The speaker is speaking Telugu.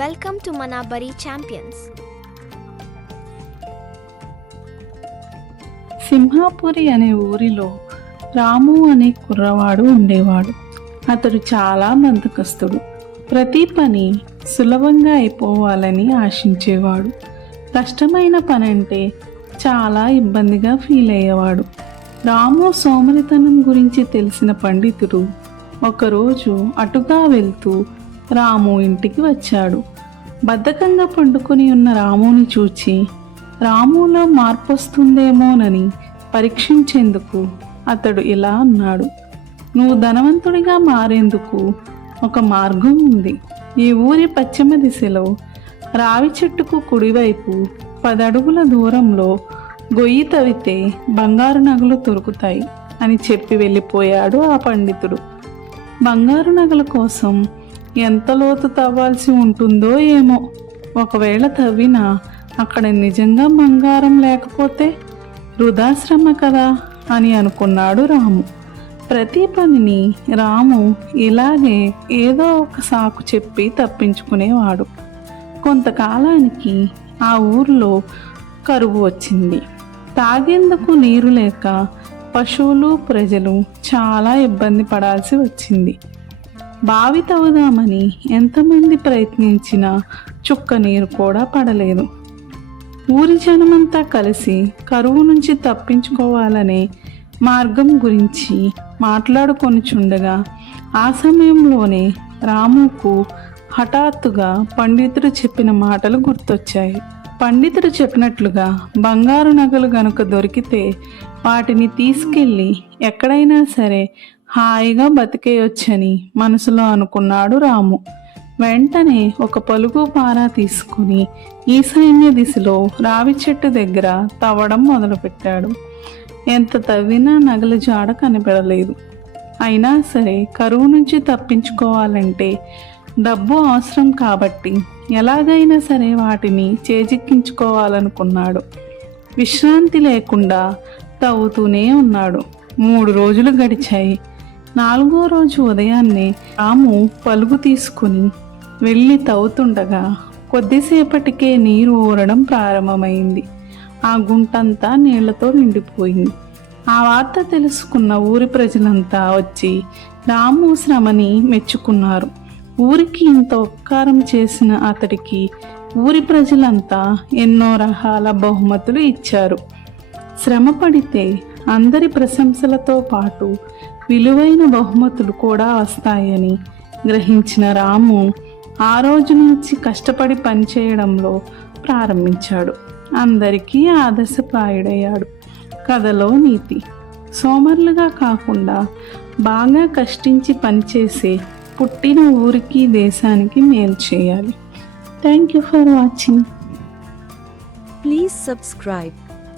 Welcome to Manabari Champions. Simhapuri అనే ఊరిలో రాము అనే కుర్రవాడు ఉండేవాడు. అతడు చాలా బద్ధకస్తుడు. ప్రతి పని సులభంగా అయిపోవాలని ఆశించేవాడు. కష్టమైన పని అంటే చాలా ఇబ్బందిగా ఫీల్ అయ్యేవాడు. రాము సోమరితనం గురించి తెలిసిన పండితుడు ఒకరోజు అటుగా వెళ్తూ రాము ఇంటికి వచ్చాడు. బద్ధకంగా పండుకొని ఉన్న రాముని చూచి రాములో మార్పు వస్తుందేమోనని పరీక్షించేందుకు అతడు ఇలా అన్నాడు, నువ్వు ధనవంతుడిగా మారేందుకు ఒక మార్గం ఉంది. ఈ ఊరి పశ్చిమ దిశలో రావి చెట్టుకు కుడివైపు 10 అడుగుల దూరంలో గొయ్యి తవ్వితే బంగారు నగలు దొరుకుతాయి అని చెప్పి వెళ్ళిపోయాడు ఆ పండితుడు. బంగారు నగల కోసం ఎంత లోతు తవ్వాల్సి ఉంటుందో ఏమో. ఒకవేళ తవ్వినా అక్కడ నిజంగా బంగారం లేకపోతే వృధాశ్రమ కదా అని అనుకున్నాడు రాము. ప్రతి పనిని రాము ఇలాగే ఏదో ఒక సాకు చెప్పి తప్పించుకునేవాడు. కొంతకాలానికి ఆ ఊర్లో కరువు వచ్చింది. తాగేందుకు నీరు లేక పశువులు ప్రజలు చాలా ఇబ్బంది పడాల్సి వచ్చింది. బావి తవ్వుదామని ఎంతమంది ప్రయత్నించినా చుక్క నీరు కూడా పడలేదు. ఊరి జనమంతా కలిసి కరువు నుంచి తప్పించుకోవాలనే మార్గం గురించి మాట్లాడుకొనిచుండగా ఆ సమయంలోనే రాముకు హఠాత్తుగా పండితుడు చెప్పిన మాటలు గుర్తొచ్చాయి. పండితుడు చెప్పినట్లుగా బంగారు నగలు గనుక దొరికితే వాటిని తీసుకెళ్ళి ఎక్కడైనా సరే హాయిగా బతికేయొచ్చని మనసులో అనుకున్నాడు రాము. వెంటనే ఒక పలుగు పారా తీసుకుని ఈశాన్య దిశలో రావి చెట్టు దగ్గర తవ్వడం మొదలుపెట్టాడు. ఎంత తవ్వినా నగల జాడ కనపడలేదు. అయినా సరే కరువు నుంచి తప్పించుకోవాలంటే డబ్బు అవసరం కాబట్టి ఎలాగైనా సరే వాటిని చేజిక్కించుకోవాలనుకున్నాడు. విశ్రాంతి లేకుండా తవ్వుతూనే ఉన్నాడు. 3 రోజులు గడిచాయి. 4వ రోజు ఉదయాన్నే రాము పలుగు తీసుకుని వెళ్ళి తవ్వుతుండగా కొద్దిసేపటికే నీరు ఊరడం ప్రారంభమైంది. ఆ గుంటంతా నీళ్లతో నిండిపోయింది. ఆ వార్త తెలుసుకున్న ఊరి ప్రజలంతా వచ్చి రాము శ్రమని మెచ్చుకున్నారు. ఊరికి ఇంత ఉపకారం చేసిన అతడికి ఊరి ప్రజలంతా ఎన్నో రకాల బహుమతులు ఇచ్చారు. శ్రమ పడితే అందరి ప్రశంసలతో పాటు విలువైన బహుమతులు కూడా వస్తాయని గ్రహించిన రాము ఆ రోజు నుంచి కష్టపడి పనిచేయడంలో ప్రారంభించాడు. అందరికీ ఆదర్శప్రాయుడయ్యాడు. కథలో నీతి: సోమరులుగా కాకుండా బాగా కష్టించి పనిచేసే పుట్టిన ఊరికి దేశానికి మేలు చేయాలి. Thank you for watching. Please subscribe.